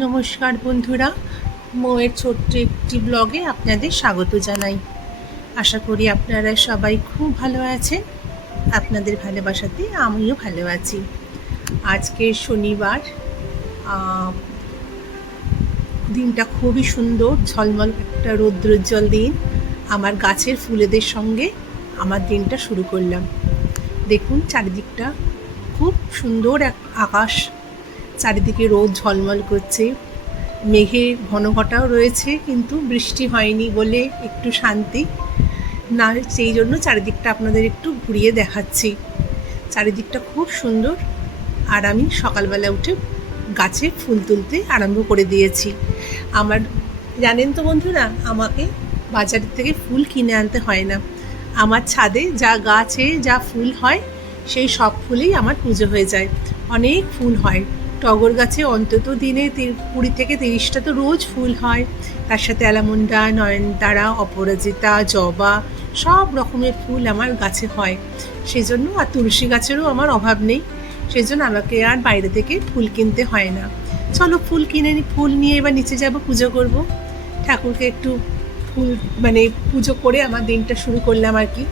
নমস্কার বন্ধুরা, মোয়ের ছোট্ট একটি ব্লগে আপনাদের স্বাগত জানাই। আশা করি আপনারা সবাই খুব ভালো আছেন, আপনাদের ভালোবাসাতে আমিও ভালো আছি। আজকে শনিবার দিনটা খুবই সুন্দর, ঝলমল একটা রৌদ্রোজ্জ্বল দিন। আমার গাছের ফুলেদের সঙ্গে আমার দিনটা শুরু করলাম। দেখুন, চারিদিকটা খুব সুন্দর এক আকাশ চারিদিকে রোদ ঝলমল করছে। মেঘের ঘন ঘটাও রয়েছে, কিন্তু বৃষ্টি হয়নি বলে একটু শান্তি। না, সেই জন্য চারিদিকটা আপনাদের একটু ঘুরিয়ে দেখাচ্ছি। চারিদিকটা খুব সুন্দর, আর আমি সকালবেলা উঠে গাছে ফুল তুলতে আরম্ভ করে দিয়েছি। আমার, জানেন তো বন্ধুরা, আমাকে বাজার থেকে ফুল কিনে আনতে হয় না। আমার ছাদে যা গাছে যা ফুল হয়, সেই সব ফুলেই আমার পুজো হয়ে যায়। অনেক ফুল হয়। টগর গাছে অন্তত দিনে কুড়ি থেকে তিরিশটা তো রোজ ফুল হয়। তার সাথে অ্যালামুন্ডা, নয়নতারা, অপরাজিতা, জবা, সব রকমের ফুল আমার গাছে হয়। সেই জন্য আর তুলসী গাছেরও আমার অভাব নেই। সেই জন্য আমাকে আর বাইরে থেকে ফুল কিনতে হয় না। চলো ফুল কিনে ফুল নিয়ে এবার নিচে যাব, পুজো করব। ঠাকুরকে একটু ফুল মানে পুজো করে আমার দিনটা শুরু করলাম আর কি।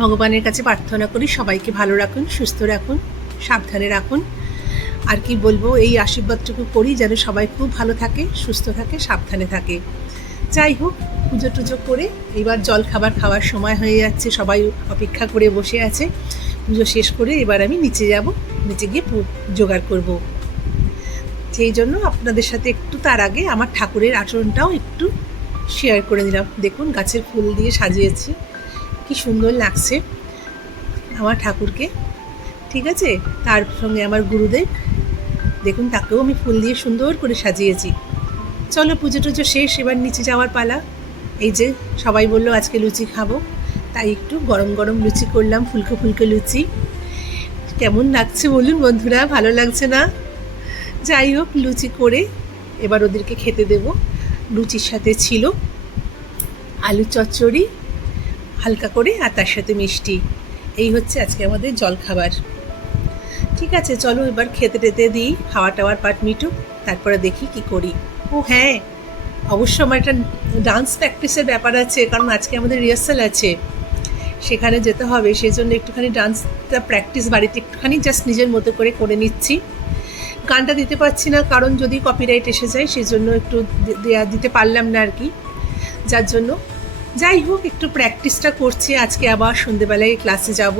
ভগবানের কাছে প্রার্থনা করি সবাইকে ভালো রাখুন, সুস্থ রাখুন, সাবধানে রাখুন। আর কি বলব, এই আশীর্বাদটুকু করি যেন সবাই খুব ভালো থাকে, সুস্থ থাকে, সাবধানে থাকে। যাই হোক পুজো টুজো করে এবার জল খাবার খাওয়ার সময় হয়ে যাচ্ছে, সবাই অপেক্ষা করে বসে আছে। পুজো শেষ করে এবার আমি নিচে যাব, নিচে গিয়ে জোগাড় করব। সেই জন্য আপনাদের সাথে একটু তার আগে আমার ঠাকুরের আচরণটাও একটু শেয়ার করে দিলাম। দেখুন, গাছের ফুল দিয়ে সাজিয়েছি, কি সুন্দর লাগছে আমার ঠাকুরকে। ঠিক আছে? তার সঙ্গে আমার গুরুদেব দেখুন, তাকেও আমি ফুল দিয়ে সুন্দর করে সাজিয়েছি। চলো পুজো টুজো শেষ, এবার নিচে যাওয়ার পালা। এই যে, সবাই বলল, আজকে লুচি খাব। তাই একটু গরম গরম লুচি করলাম, ফুলকো ফুলকো লুচি। কেমন লাগছে বলুন বন্ধুরা, ভালো লাগছে না? যাই হোক, লুচি করে এবার ওদেরকে খেতে দেব। লুচির সাথে ছিল আলু চচ্চড়ি, হালকা করে, আর তার সাথে মিষ্টি। এই হচ্ছে আজকে আমাদের জলখাবার। ঠিক আছে, চলো এবার খেতে টেতে দিই খাওয়া টাওয়ার পাট মিটুক, তারপরে দেখি কি করি। ও হ্যাঁ অবশ্য আমার একটা ডান্স প্র্যাকটিসের ব্যাপার আছে, কারণ আজকে আমাদের রিহার্সাল আছে। সেখানে যেতে হবে সেই জন্য একটুখানি ডান্সটা প্র্যাকটিস বাড়িতে একটুখানি জাস্ট নিজের মতো করে করে নিচ্ছি। গানটা দিতে পারছি না, কারণ যদি কপিরাইট এসে যায় সেই জন্য একটু দেয়া, দিতে পারলাম না আর কি। যার জন্য যাই হোক, একটু প্র্যাকটিসটা করছি। আজকে আবার সন্ধেবেলায় ক্লাসে যাব।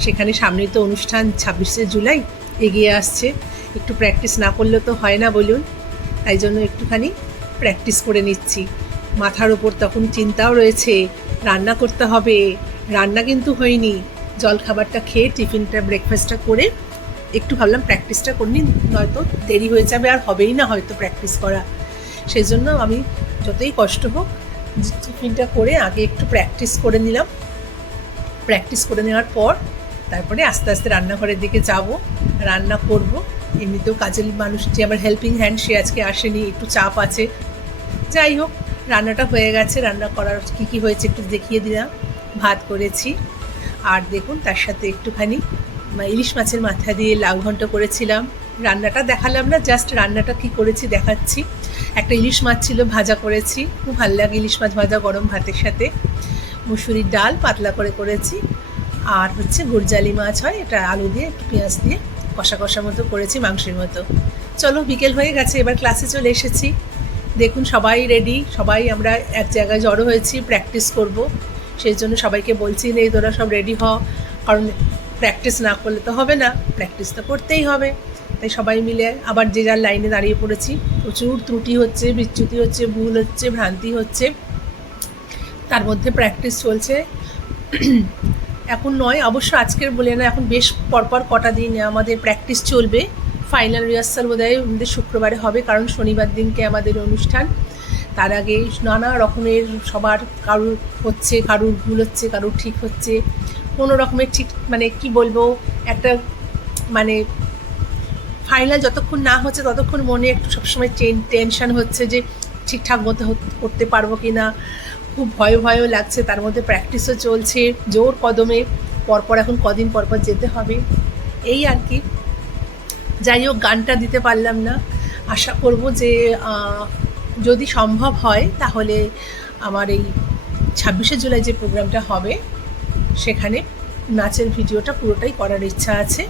সেখানে সামনেই তো অনুষ্ঠান, ছাব্বিশে জুলাই, এগিয়ে আসছে। একটু প্র্যাকটিস না করলে তো হয় না বলুন। তাই জন্য একটুখানি প্র্যাকটিস করে নিচ্ছি। মাথার ওপর তখন চিন্তাও রয়েছে, রান্না করতে হবে। রান্না কিন্তু হয়নি। জল খাবারটা খেয়ে টিফিনটা ব্রেকফাস্টটা করে একটু ভাবলাম প্র্যাকটিসটা করিনি নয়তো দেরি হয়ে যাবে আর হবেই না হয়তো প্র্যাকটিস করা। সেই জন্য আমি যতই কষ্ট হোক টিফিনটা করে আগে একটু প্র্যাকটিস করে নিলাম। প্র্যাকটিস করে নেওয়ার পর তারপরে আস্তে আস্তে রান্নাঘরের দিকে যাব, রান্না করব। এমনিতেও কাজের মানুষ যে আমার হেল্পিং হ্যান্ড সে আজকে আসেনি, একটু চাপ আছে। যাই হোক, রান্নাটা হয়ে গেছে, রান্না করার কী কী হয়েছে একটু দেখিয়ে দিলাম। ভাত করেছি। আর দেখুন, তার সাথে একটুখানি ইলিশ মাছের মাথা দিয়ে লাউ ঘন্ট করেছিলাম। রান্নাটা দেখালাম না জাস্ট রান্নাটা কি করেছি দেখাচ্ছি। একটা ইলিশ মাছ ছিল, ভাজা করেছি। খুব ভালো লাগে ইলিশ মাছ ভাজা গরম ভাতের সাথে। মুসুরির ডাল পাতলা করে করেছি। আর হচ্ছে গুরজালি মাছ হয়, এটা আলু দিয়ে, একটু পেঁয়াজ দিয়ে কষা কষা মতো করেছি মাংসের মতো। চলো, বিকেল হয়ে গেছে, এবার ক্লাসে চলে এসেছি। দেখুন, সবাই রেডি সবাই আমরা এক জায়গায় জড়ো হয়েছি প্র্যাকটিস করব। সেই জন্য সবাইকে বলছি, নেই, তোরা সব রেডি হ। কারণ প্র্যাকটিস না করলে তো হবে না প্র্যাকটিস তো করতেই হবে। তাই সবাই মিলে আবার যে যার লাইনে দাঁড়িয়ে পড়েছি। প্রচুর ত্রুটি হচ্ছে, বিচ্যুতি হচ্ছে, ভুল হচ্ছে, ভ্রান্তি হচ্ছে। তার মধ্যে প্র্যাকটিস চলছে। এখন নয়, অবশ্য আজকের বলে না, এখন বেশ পরপর কটা দিন আমাদের প্র্যাকটিস চলবে। ফাইনাল রিহার্সাল বোধ হয় আমাদের শুক্রবারে হবে, কারণ শনিবার দিনকে আমাদের অনুষ্ঠান। তার আগে নানা রকমের সবার কারুর হচ্ছে, কারুর ভুল হচ্ছে, কারুর ঠিক হচ্ছে। কোনো রকমের ঠিক মানে কি বলব, একটা মানে ফাইনাল যতক্ষণ না হচ্ছে, ততক্ষণ মনে একটু সবসময় টেনশন হচ্ছে যে ঠিকঠাক মতো করতে পারব কি না খুব ভয়, ভয়ও লাগছে। তার মধ্যে প্র্যাকটিসও চলছে। জোর কদমে। পরপর এখন কদিন পরপর যেতে হবে। এই আর কি। যাই হোক, গানটা দিতে পারলাম না। আশা করব যে যদি সম্ভব হয়, তাহলে আমার এই ছাব্বিশে জুলাই যে প্রোগ্রামটা হবে, সেখানে নাচের ভিডিওটা পুরোটাই করার ইচ্ছা আছে।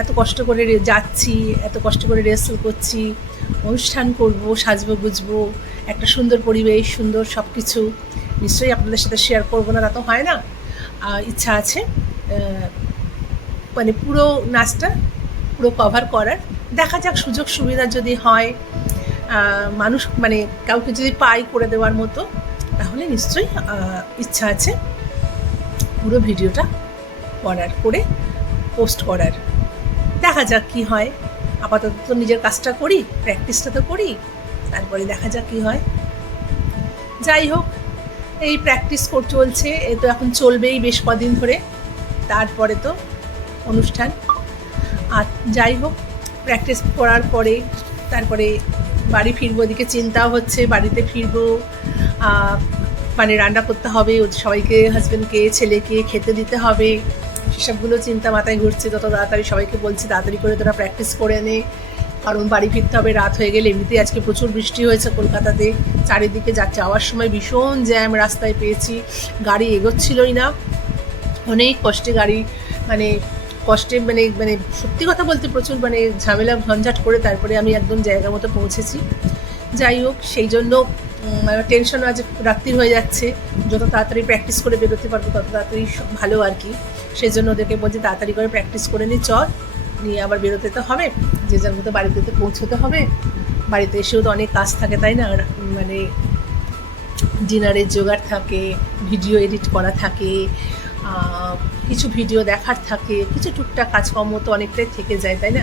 এত কষ্ট করে যাচ্ছি, এত কষ্ট করে রিহার্সাল করছি, অনুষ্ঠান করব, সাজবো, গুজবো, একটা সুন্দর পরিবেশ, সুন্দর সব কিছু নিশ্চয়ই আপনাদের সাথে শেয়ার করব না, তা তো হয় না। ইচ্ছা আছে মানে পুরো নাচটা পুরো কভার করার। দেখা যাক, সুযোগ সুবিধা যদি হয় মানুষ মানে কাউকে যদি পাই করে দেওয়ার মতো, তাহলে নিশ্চয়ই ইচ্ছা আছে পুরো ভিডিওটা করার, করে পোস্ট করার। দেখা যাক কি হয়। আপাতত তো নিজের কাজটা করি প্র্যাকটিসটা তো করি, তারপরে দেখা যাক কি হয়। যাই হোক, এই প্র্যাকটিস চলছে, এ তো এখন চলবেই বেশ কদিন ধরে, তারপরে তো অনুষ্ঠান। আর যাই হোক প্র্যাকটিস করার পরে, তারপরে বাড়ি ফিরবো, এদিকে চিন্তাও হচ্ছে, বাড়িতে ফিরবো মানে রান্না করতে হবে সবাইকে হাজব্যান্ডকে ছেলেকে খেতে দিতে হবে। সেসবগুলো চিন্তা মাথায় ঘুরছে তত তাড়াতাড়ি সবাইকে বলছি তাড়াতাড়ি করে তোরা প্র্যাকটিস করে নে। কারণ বাড়ি ফিরতে হবে, রাত হয়ে গেলে এমনিতেই আজকে প্রচুর বৃষ্টি হয়েছে কলকাতাতে। চারিদিকে যা যাওয়ার সময় ভীষণ জ্যাম রাস্তায় পেয়েছি। গাড়ি এগোচ্ছিলই না। অনেক কষ্টে গাড়ি মানে কষ্টে মানে মানে সত্যি কথা বলতে প্রচুর মানে ঝামেলা, ঝঞ্ঝাট করে তারপরে আমি একদম জায়গা মতো পৌঁছেছি। যাই হোক, সেই জন্য টেনশন আজ রাত্রির হয়ে যাচ্ছে। যত তাড়াতাড়ি প্র্যাকটিস করে বেরোতে পারব, তত তাড়াতাড়ি ভালো আর কি। সেই জন্য ওদেরকে বলছি, তাড়াতাড়ি করে প্র্যাকটিস করে নি, চল। নিয়ে আবার বেরোতে তো হবে, যে যার মতো বাড়িতে তো পৌঁছতে হবে। বাড়িতে এসেও তো অনেক কাজ থাকে, তাই না? মানে ডিনারের জোগাড় থাকে ভিডিও এডিট করা থাকে কিছু ভিডিও দেখার থাকে, কিছু টুকটাক কাজকর্ম তো অনেকটাই থেকে যায়, তাই না?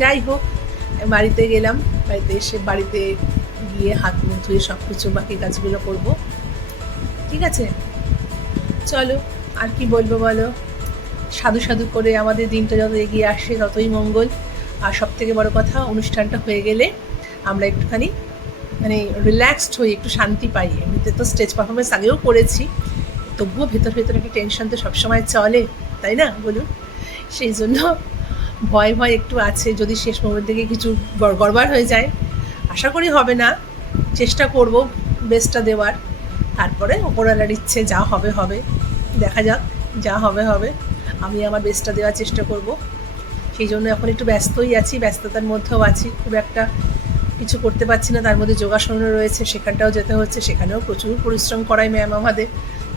যাই হোক, বাড়িতে গেলাম, বাড়িতে এসে বাড়িতে গিয়ে হাত মুখ ধুয়ে সব কিছু বাকি কাজগুলো করব। ঠিক আছে? চলো, আর কি বলব বলো? সাধু সাধু করে আমাদের দিনটা যত এগিয়ে আসে ততই মঙ্গল। আর সব থেকে বড় কথা, অনুষ্ঠানটা হয়ে গেলে আমরা একটুখানি মানে রিল্যাক্সড হই, একটু শান্তি পাই। এমনিতে তো স্টেজ পারফরমেন্স আগেও করেছি, তবুও ভেতর ভেতর একটা টেনশন তো সবসময় চলে, তাই না বলুন? সেই জন্য ভয় ভয় একটু আছে, যদি শেষ থেকে কিছু গড়- গড়বড় হয়ে যায় আশা করি হবে না। চেষ্টা করব বেস্টটা দেওয়ার। তারপরে ওপরওয়ালার ইচ্ছে যা হবে হবে। দেখা যাক যা হবে হবে। আমি আমার বেস্টটা দেওয়ার চেষ্টা করব। সেই জন্য এখন একটু ব্যস্তই আছি, ব্যস্ততার মধ্যেও আছি। খুব একটা কিছু করতে পারছি না। তার মধ্যে যোগাসনও রয়েছে, সেখানটাও যেতে হচ্ছে। সেখানেও প্রচুর পরিশ্রম করায় ম্যাম আমাদের।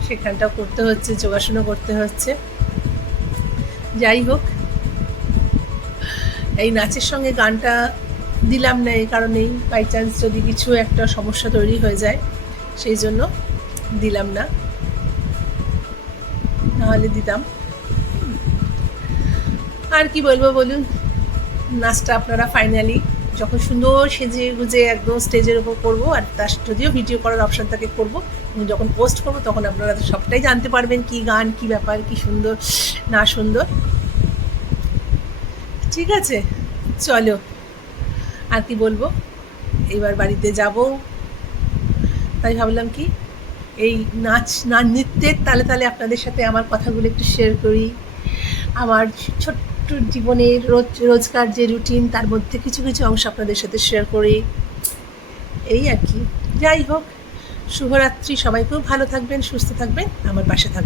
সেখানটাও করতে হচ্ছে, যোগাসনও করতে হচ্ছে। যাই হোক, এই নাচের সঙ্গে গানটা দিলাম না এই কারণেই বাই চান্স যদি কিছু একটা সমস্যা তৈরি হয়ে যায়, সেই জন্য দিলাম না। নাহলে দিতাম। আর কি বলব বলুন, নাচটা আপনারা ফাইনালি যখন সুন্দর সেজে গুজে একদম স্টেজের ওপর করব, আর তার যদিও ভিডিও করার অপশান থাকে করব এবং যখন পোস্ট করব তখন আপনারা সবটাই জানতে পারবেন, কি গান, কি ব্যাপার, কি সুন্দর, না সুন্দর। ঠিক আছে, চলো। আর কি বলব। এবার বাড়িতে যাব। তাই ভাবলাম কি, এই নাচ, না, নৃত্যের তালে তালে আপনাদের সাথে আমার কথাগুলো একটু শেয়ার করি। আমার ছোট্ট জীবনের রোজ, রোজকার যে রুটিন তার মধ্যে কিছু কিছু অংশ আপনাদের সাথে শেয়ার করি। এই আর কি। যাই হোক, শুভরাত্রি সবাই। খুব ভালো থাকবেন, সুস্থ থাকবেন। আমার পাশে থাকবেন।